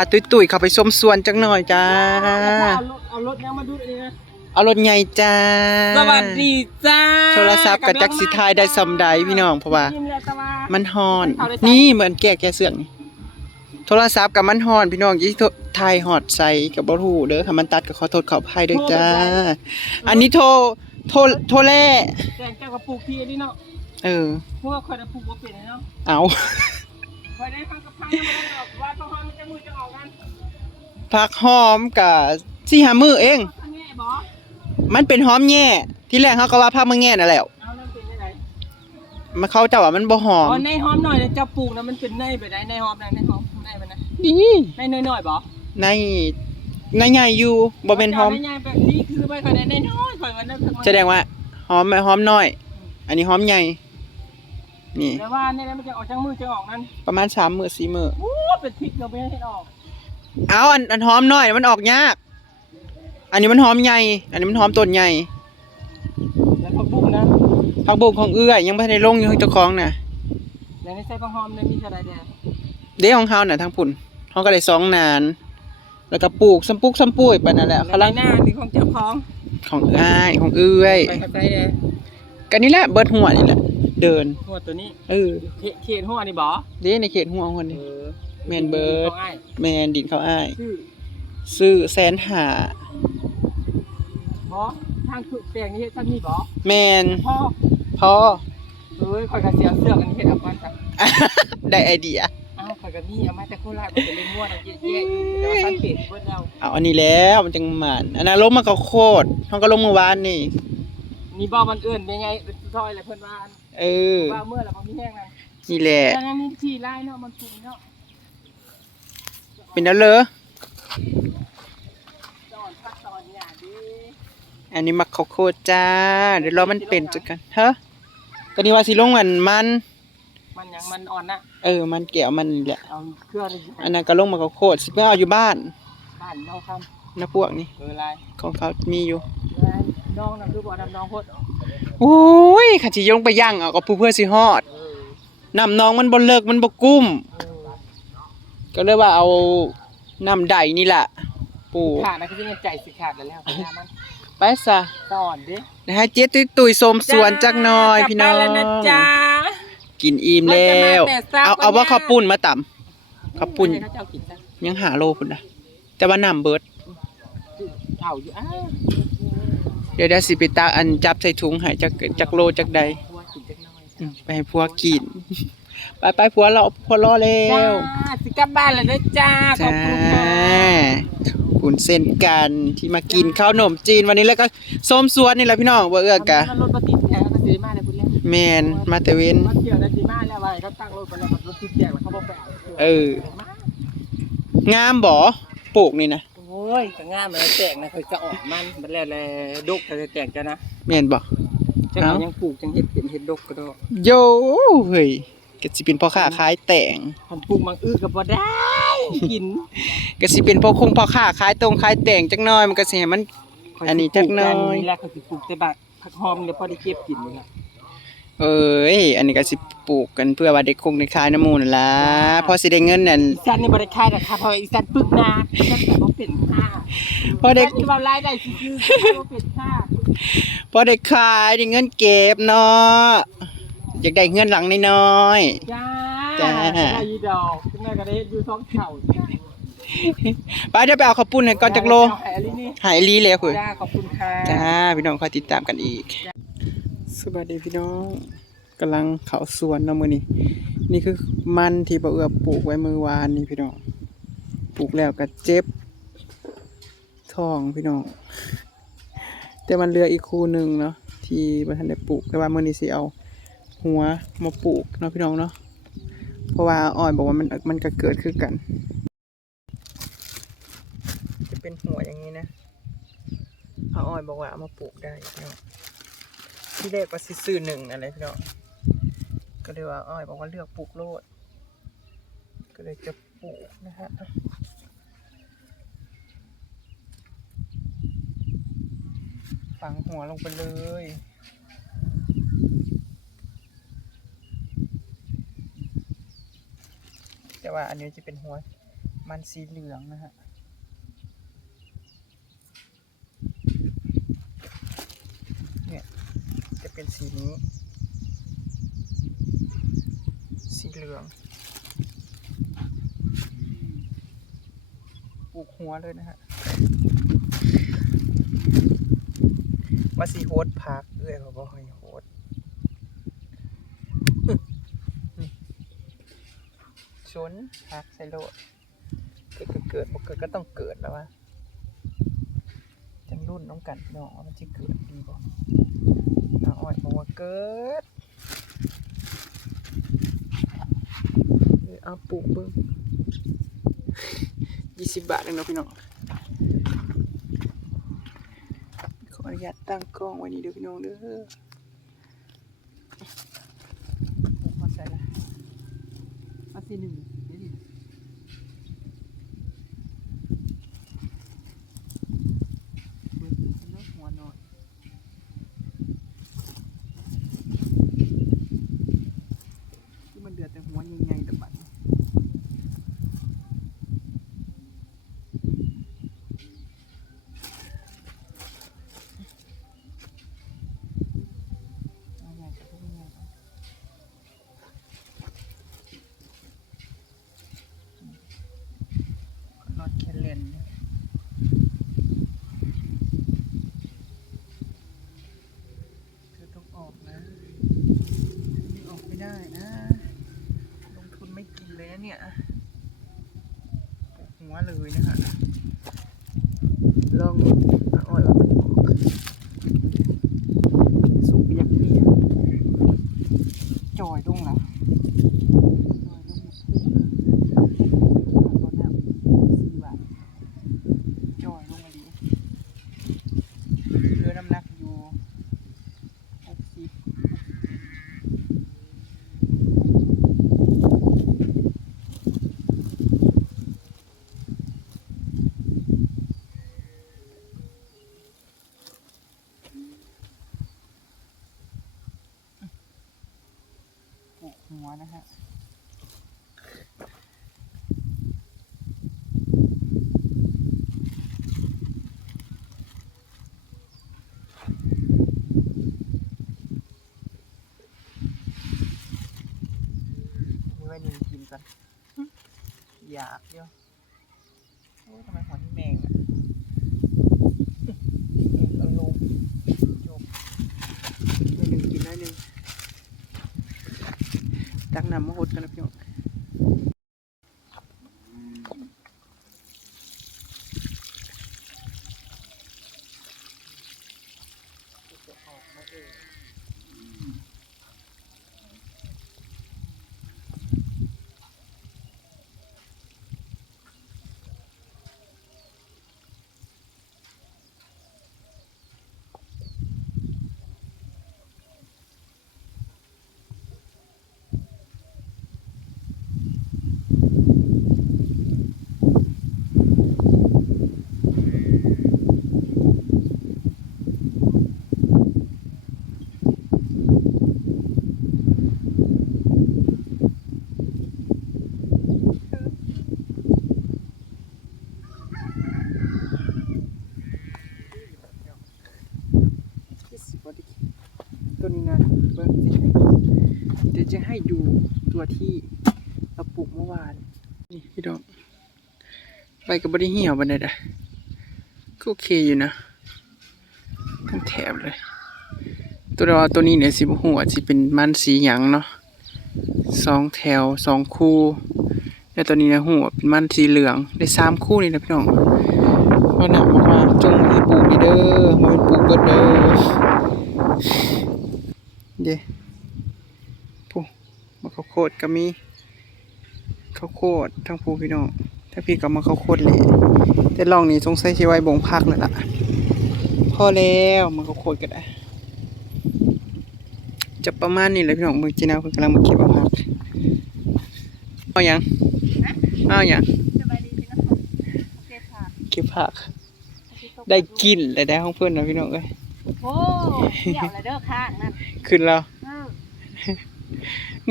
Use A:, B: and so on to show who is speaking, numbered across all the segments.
A: าตุยตุยๆเข้าไปชมสวนจักหน่อยจ้า
B: เอารถเอารถยังมาดูนี่นะ
A: เอารถใหญ่จ้า
B: สวัสดีจ้า
A: โทรศัพท์กับจักสิทายได้สำใดพี่น้องเพราะว่า
B: ยิ้มเลยตะวัน
A: มันฮอน
B: เอาเลยจ้ะ
A: นี่เหมือนแก่แก่เสื่องนี่โทรศัพท์กับมันฮอน พี่น้องยี่ทายฮอดใส่กับบ่ฮู้เด้อค่ะมันตัดก็ขอโทษขออภัยด้วยจ้า อันนี้โทรโทรโทรแล่
B: แจงเจ้ากับปลูกที่นี่เนาะ
A: เออ
B: พวกคอยจะปลูกว่าเป็นเนาะ
A: เอา
B: คอยได้ฟังกับพังยังไม่ได้ออกว่าต้องห้องจะมือจะออกกัน
A: ผักหอมกับสี่หามือเอง
B: อันนี้บอ
A: มันเป็นหอมแง่ที่แรกเขาก็ว่าผักมะแง่นั่นแหละ
B: เอาเริ่มเป็นยังไง
A: มันเขาจะว่ามันบ่หอ
B: อ๋
A: ม
B: อในหอมหน่อยจะปลูกนะมันเป็นในไปได้ในหอมนะในหอมในมันนะ
A: ดี
B: ในน้อยหน่อยบอ
A: ในในใหญ่อยู่บ่เป็นหอม
B: ในใหญ่แบบนี้คือไม่ค่อยได้ในน้อยค่อยวันนั้น
A: แสดงว่าหอมหอมน้อย อันนี้หอมใหญ่ นี่
B: แต่ว่าเนี่ยมันจะออกจากมือจะออกนั้น
A: ประมาณสามมือสี่มือ
B: โอ้เป็นทิศเราไม่ให้ออก
A: เอาอันอันหอมน้อยมันออกยาก อันนี้มันหอมใหญ่ อันนี้มันหอมต้นใหญ่
B: แล้วก็บุ้งนะ
A: ผักบุ้งของเอื้อยยังไม่ได้ลงอยู่ของเจ้าของน่ะ
B: แล้วในใส่ผักหอมเนี่ยมีอะไรเนี่ย
A: เด้ของเฮาน่ะทางพุ่นเฮาก็ได้สองนาน แล้วก็ปลูกสำปุกสำปุยไปนั่นแหละ
B: กำลังหน้ามีของเจ้าของ
A: ของอ้ายของเอื้อย
B: ไปกับไปเลย
A: กันนี่แหละเบิดหัวนี่แหละ เดิน
B: หัวตัวนี้
A: เออ
B: เขเขตหัวนี่บอ
A: เด้ในเขตหัวคนนี้แม่นเบิด
B: ของอ้าย
A: แมนดินเขาอ้าย
B: ชื่อ
A: ซื้อแสนหา
B: บอทางคือแปลงนี้ท่านนี่บอ
A: แมน
B: พ่อ
A: พอ
B: เอ้ยคอยกระเสียเสื้อกันเฮ็ดเอาก่อนจ้ะ
A: ได้ไอเดีย
B: อ้าวคอยกระนี่เอามาแต่โคราชมันเป็นเรื่องมั่วนะเยอะๆอยู่แต่ว่าสังเกตเบิ่งแล้ว
A: เอาอันนี้แล้วมันจังหมันอันนั้นลงมาก็โคตรเขาก็ลงเมื่อวานนี่
B: นี่บ่มันเอื้อนเป็นไงเป็นซอยอะไรเพิ่นว่า
A: เออ
B: ว่าเมื่อแล้วบ่มีแห้งนั่น
A: นี่แหละ
B: แต่ยังมีที่ลายเนาะมันสูงเนาะ
A: เป็นแล้วเลย
B: จอนพักตอนหญ้าดี
A: อันนี้มักข้าวโคตรจ้า เดี๋ยวรอมันเป็นจักกันเฮ้อตอนนี้ว่าสิลงมันมัน
B: มันหยังมันอ่อนนะ
A: เออ มันแก้วมันนี่แหละ
B: เอาเครื่องนี่
A: อันนั้นก็ลงมาข้าวโคตรสิไปเอาอยู่บ้าน
B: บ้านเนาคำ
A: นะพวกนี้
B: เออลาย
A: ของเขามีอยู่
B: ลาย น้องน่ะคือบ่ดำน้องโคตร
A: โอ้ยขันสิยงไปย่างเอาก็ผู้เพื่อสิฮอด
B: เออ
A: น้ำน้องมันบ่เลิกมันบ่กุ้ม
B: เออ
A: ก็เลยว่าเอาน้ำใดนี่แหละปลูก
B: ขาดนะคือยังใจสิขาดแล้วแล้วพยายามมัน
A: ไปซะ
B: สอนดิ
A: นะฮะเจ๊ตุ้ยตุยๆสมสวนจักหน่อยพี่น้อง
B: กลับบ้าแล้วนะจ๊ะ
A: กินอิ่มแล้ว
B: มันจะมาแต่เช้า
A: เอาเอาว่าข้าวปุ้นมาต่ำข้าวปุ้น
B: ให้เขาเจ้ากินจ้ะ
A: ยังหาโลพุ่นนะแต่ว่าน้ำเบิด
B: เผาอยู่อ้าว
A: เดี๋ยวได้สิไปตากอันจับใส่ถุงให้จักจักโลจักใด
B: พัวกินจักหน่อย
A: อืมไปให้พัวกิน ไปไปพัวเราพัวรอแล้
B: จ้าว สิกลับบ้านแล้วนะจ้าขอบ
A: จ้า
B: คุณค่ะ
A: ขอบคุณเส้นกันที่มากินข้าวหนมจีนวันนี้แล้วก็ส้มสวนนี่แหละพี่น้องบ่เอื้อกะ
B: รถปฏิทินเขาซื้อมาเลยพุ่นแล้ว
A: แมนมาแต่เว้น
B: มาเที่ยวได้ดีมากแล้วว่าเขาตั้งรถไปแล้วรถติดแจกแล้วเขาบอกไปเอา
A: เอองามบ่ปลูกนี่นะ
B: โอ้ยก็งามมันแตกนะเขาจะออกมันมันแล้วแลดกจะแตกจ้ะนะ
A: แม่นบ่
B: จัง
A: เอ้า
B: ยังปลูกจังเห็ดเป็นเห็ดดกก็ได้
A: โยเฮ้ยก็สิเป็นพ่อค้าขายแต่ง
B: ทำปลูกมังอื้อก็บ่ได้กิน
A: ก็สิเป็นพ่อคงพ่อค้าขายตรงขายแต่งจักหน่อยมันก็สิให้มันอันนี้จักหน่อย
B: นี่แหละเขาสิปลูกแต่บักผักหอมเดี๋ยวพอได้เก็บกินนี่แหละ
A: เอ้ย อันนี้ก็สิปลูกกันเพื่อว่าได้คงได้ขายน้ำหมูนั่นล่ะพอสิได้เงินนั่น
B: อีสันนี่บ่ได้ขายดอกค่ะเพราะว่าอีสันปึกนาอีสันแต่บ่เป็นค่า
A: พอได้
B: อีสันที่ว่ารายได้ซื่อๆบ่เป็นค่า
A: พอได้ขายได้เงินเก็บเนาะอยากได้เงินหลังน้อย
B: จ้า
A: จ้า
B: ได้อีดอกคุณแม่ก็ได้เฮ็ดอยู่สองเท่า
A: ๆไปเดี๋ยวไปเอาข้าวปุ้นให้ก่อนจักโล
B: หายอะไรนี่
A: หายลีแล้วคุย
B: จ้าขอบคุณค่ะ
A: จ้า พี่น้องคอยติดตามกันอีก สวัสดีพี่น้องกำลังเขาสวนนะมือนี้นี่คือมันที่บ่เอือปลูกไว้มือวานนี่พี่น้องปลูกแล้วก็เจ็บท้องพี่น้อง แต่มันเหลืออีกคู่หนึ่งเนาะที่บ่ทันได้ปลูกแต่ว่ามือนี้สิเอา หัวมาปลูกเนาะพี่น้องเนาะเพราะว่าอ้อยบอกว่ามันมันก็เกิดคือกัน จะเป็นหัวอย่างนี้นะอาอ้อยบอกว่าเอามาปลูกได้พี่น้อง ที่แรกก็สิซื้อหนึ่งอะไรพี่น้องก็เลยว่าอ้อยบอกว่าเลือกปลูกโลด ก็เลยจะปลูกนะฮะฝังหัวลงไปเลยแต่ว่าอันนี้จะเป็นหัวมันสีเหลืองนะฮะ เนี่ย จะ เป็นสีนี้ สีเหลืองปลูกหัวเลยนะฮะว่าสีโฮดพักเอ้ยเขาบอกให้โฮดชนพักใส่โลดเกิดเกิดบ่เกิดก็ต้องเกิดแล้ววะจังรุ่นน้องกันน้องมันจะเกิดดีบ่ อาอ้อยบอกว่าเกิดเออเอาปลูกเบิ่งยี่สิบบาทเองเนาะพี่น้องขออนุญาตตั้งกล้องไว้นี่เด้อพี่น้องเด้อมขอใส่ละเอาสีหนึ่งเดี๋ยวดิเบิดเป็นน้ำหัวหน่อยที่มันเดือดแต่หัวใหญ่ๆเด้อบัดนี้เอาใหญ่กับพวกใหญ่ก่อนนอตแคเลนเนี่ยเธ ออกนะไม่ออกไม่ได้นะ ลงทุนไม่กินเลยเนี่ยหัวเลยนะคะลองอาอ้อยว่ามันออกสุกอยากเปียกจอยลงละจอยลงหมดพุ่งเอาน้ำสี่บาทจอยลงมาดีเรือน้ำหนักอยู่หกสิบ ปลูกหัวนะฮะ นี่ไว้นี่กินก่อน อยากเดียวโอ้ทำไมหอนที่แมงอะแมงเอาลงจบไม่หนึ่งกินได้หนึ่งตักน้ำมาหดกันนะพี่น้อง ตัวนี้นะเบิ้งสิเดี๋ยวจะให้ดูตัวที่เราปลูกเมื่อวาน นี่พี่น้องใบก็ไม่ได้เหี่ยวบันไดอะก็โอเคอยู่นะทั้งแถบเลย ตัวเราตัวนี้เนี่ยสิบหัวสิเป็นมันสีหยังเนาะสองแถวสองคู่แล้วตัวนี้นะหัวเป็นมันสีเหลืองได้สามคู่นี่นะพี่น้องว่าหนักมากๆจงมือปลูกเด้อมือปลูกเบิดเด้อ เด้ผู้มาข้าวโคดก็มีข้าวโคดทั้งผู้พี่น้องถ้าพี่ก็มาข้าวโคดเลยแต่ลองนี่สงสัยสิไว้บ่งพักแล้วล่ะพอแล้วมาข้าวโคดก็ได้จะประมาณนี้แหละพี่น้องมือจีน่าเพิ่นกำลังมาเก็บเอาผักเอาหยังเอาหยัง
B: สบายดีพี่น้องโอเคค่ะ
A: เก็บผัก ได้กินเลยได้ห้องเพื่อนนะพี่น้องเอ้ย
B: โอ้เกี่ยวเลยเด้อข้างนั่น
A: ขึ้นแล้ว
B: เออ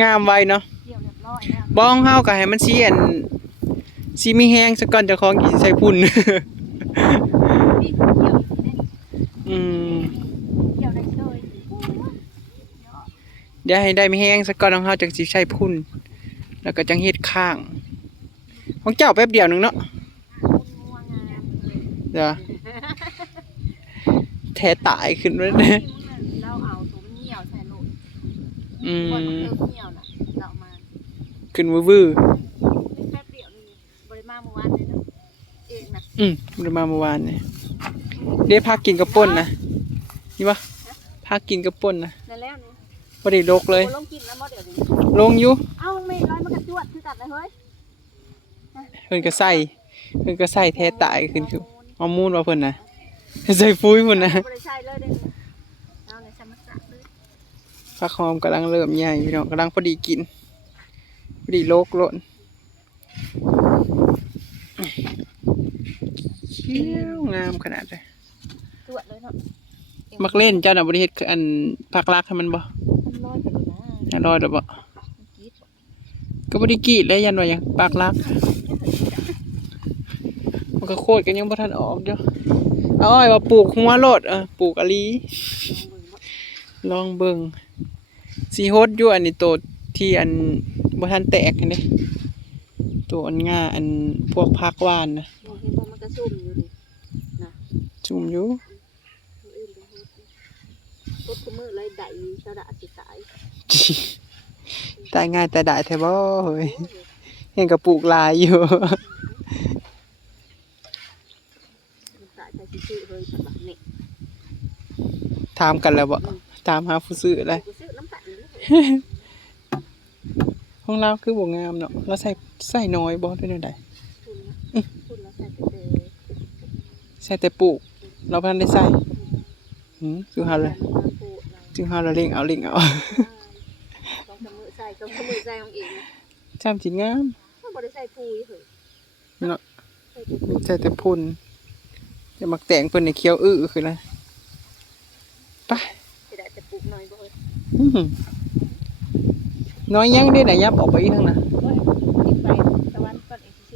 B: งา
A: มไวเนาะ
B: เกี่ยวเรียบร้อยแล้ว
A: บ้องเฮาก็ให้มันเสียนสิมีแฮงซะก่อนเจ้าของสิใช้พุ่น
B: พี่เกี่ยวอยู่เนี่ย
A: อืม
B: เกี่ยวได้เลย
A: เดี๋ยวให้ได้มีแฮงซะก่อนของเฮาจังสิใช้พุ่น แล้วก็จังเฮ็ดข้าง ของเจ้าแป๊บเดียวหนึงเนาะ
B: งัวงามเลย
A: เดี๋ยวแท้ตายขึ้นแล้ว
B: เรา
A: เนี่ย
B: เอาตัวเหี่ยวใส่ลูก
A: อื
B: คน
A: ม
B: เติมเหี่ยวน่ะเรามา
A: ขึ้นวื้อ
B: แป๊บเดียวนี่บริมาเมื่อวานเลยนะเองนะ
A: ๆอืมได้มาเมื่อวานนี่เด้พักกินกระป่นนะนี่วะพักกินกระป่นนะ
B: นั่นแล้วนี่
A: บ่ได้ลกเลย
B: โอ้ลงกินแล้วบ่เดี๋ยวนี้
A: ลงอยู่
B: เอ้าไม่ร้อยมันกระจวดคือกัดเลยเฮ้ย
A: เพิ่นก็ใส่เพิ่นก็ใส่แท้ตายขึ้นคือเอามูลว่าเพิ่นน่ะใส่ฟุ้ยเพิ่นน่ะ
B: บริใช่เลยเด้อเอาในสมัครสะเลย
A: ผักหอมกำลังเริ่มใหญ่พี่น้องกำลังพอดีกิน พอดีโลกโลนเขี้ยวงามขนาดเลย
B: จวดเลยเนาะ
A: มักเล่นเจ้าน่ะบ่ได้เฮ็ดคืออันผักรักให้มันบ่
B: มันลอยไปเลยนะ
A: ให้รอดดอกบ่
B: มันกรีด
A: ก็บ่ได้กรีดแล้วยันว่าหยังปากรัก มันก็โคตรกันยังบ่ทันออกเด้อเอาอ้อยว่าปลูกหัวโลดเออปลูกอะลีลองเบิ่ง สีโฮดอยู่อันนี้โตที่อันบ่ทันแตกอันนี้ตัวอันง่าอันพวกผักหวานนะ
B: มองเห็นบ่มันกระซุ่มอยู่ดินะ
A: จุ่มอยู่
B: มืออื่นไปเฮ็ดรถกูมือเลยได้สะดะสิตาย
A: ตายง่ายแต่ได้แท้บ่เฮ้ยเห็นก็ปลูกหลายอยู่
B: มันตายแต่สิซื้อเลยสำหรับนี่
A: ถามกันแล้วบ่ถามหาผู้ซื้อเลย ของเราคือบ่งามเนาะเราใส่ใส่น้อยบ่ได้แนวใด
B: คุณนะคุณเราใส่แต่
A: ใส่แต่ปลูก เราบ่ทันได้ใส่หืมคือเฮาเลย
B: มันมาปูเรา
A: จึงเฮาเราเล่งเอาเล่งเอา
B: ต้องทำมือใส่ต้องทำมือใส่ของเองนะ
A: จำสิงาม
B: ถ้าบ่ได้ใส่ปูเหรอ
A: เนาะ
B: ใส่แต่ปู
A: ใส่แต่พุ่นจะมักแต่งเพิ่นในเคี้ยวอื้อคืออะไรไป
B: สิได้แต่ปลูกหน่อยบ่เอ้ย
A: อื้อหือ น้อยยังได้ไหนยับออกไปอีกทางนะ
B: บ่ให้ไปตะวันก่อนเองสิ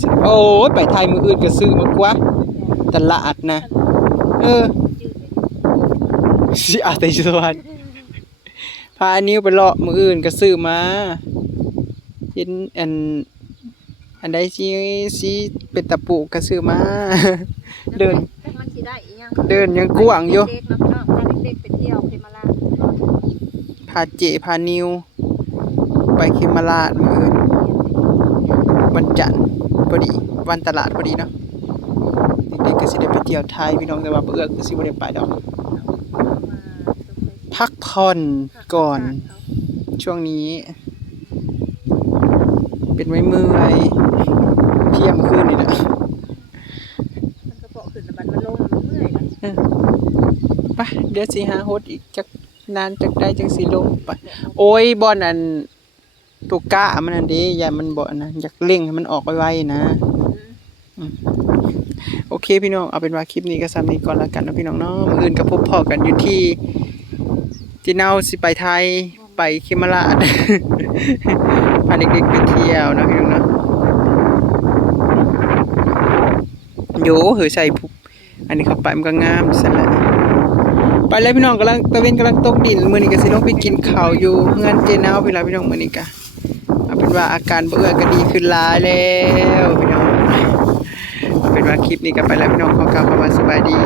B: ซื้อเอา
A: โอ้ยไปไทยมืออื่นก็ซื้อมากว่าตลาดนะ เออ
B: จืดเลย
A: สิอาแต่สวัสดพาอันนิ้วไปเลาะมืออื่นก็ซื้อมาเห็นอันอันใดสิสิเป็นตะปูก็ซื้อมา เดิน
B: แต่มันสิได้อีหยัง
A: เดินยังกว้างอยู่
B: เด็กๆเนาะพี่น้องพาเด็กๆไปเที่ยวเขมราช
A: พาเจพานิว ไปเขมราชมืออื่นวันจันทร์พอดีวันตลาดพอดีเนาะเด็กๆก็สิได้ไปเที่ยวไทยพี่น้องแต่ว่าเอื้อคือสิบ่ได้ไปดอกพักผ่อนก่อน ช่วงนี้ เป็นไว้เมื่อยเที่ยงคืนนี่แหละ
B: มันก็เปาะขึ้นแล้วบัดมันลงมันเมื่อยล่ะ
A: ไปเดี๋ยวสิหาโฮสอีกจัก นานจักได้จังสิลงไป โอ้ยบอนอันตุกะมันอันด้อย่ามันบ่นะอยากเร่งให้มันออกไวๆนะโอเคพี่น้องเอาเป็นว่าคลิปนี้ก็ซ้ำนี้ก่อนละกันนะพี่น้องเนาะมืออื่นก็พบพอกันอยู่ที่ที่เนาสิไปไทยไปเขมราชพาเด็กๆไปเที่ยวนะพี่น้องเนาะโยเฮ้ยใส่อันนี้เข้าไปมันก็งามสั่นแหละ ไปแล้วพี่น้องกำลังตะเวนกำลังตกดินมือนี้ก็สิลงไปกินข้าวอยู่เฮือนเจนาวพี่ล่ะพี่น้องมือนี้ก็เอาเป็นว่าอาการเบื่อก็ดีขึ้นหลายแล้วพี่น้องเอาเป็นว่าคลิปนี้ก็ไปแล้วพี่น้องขอกล่าวคำว่าสบายดี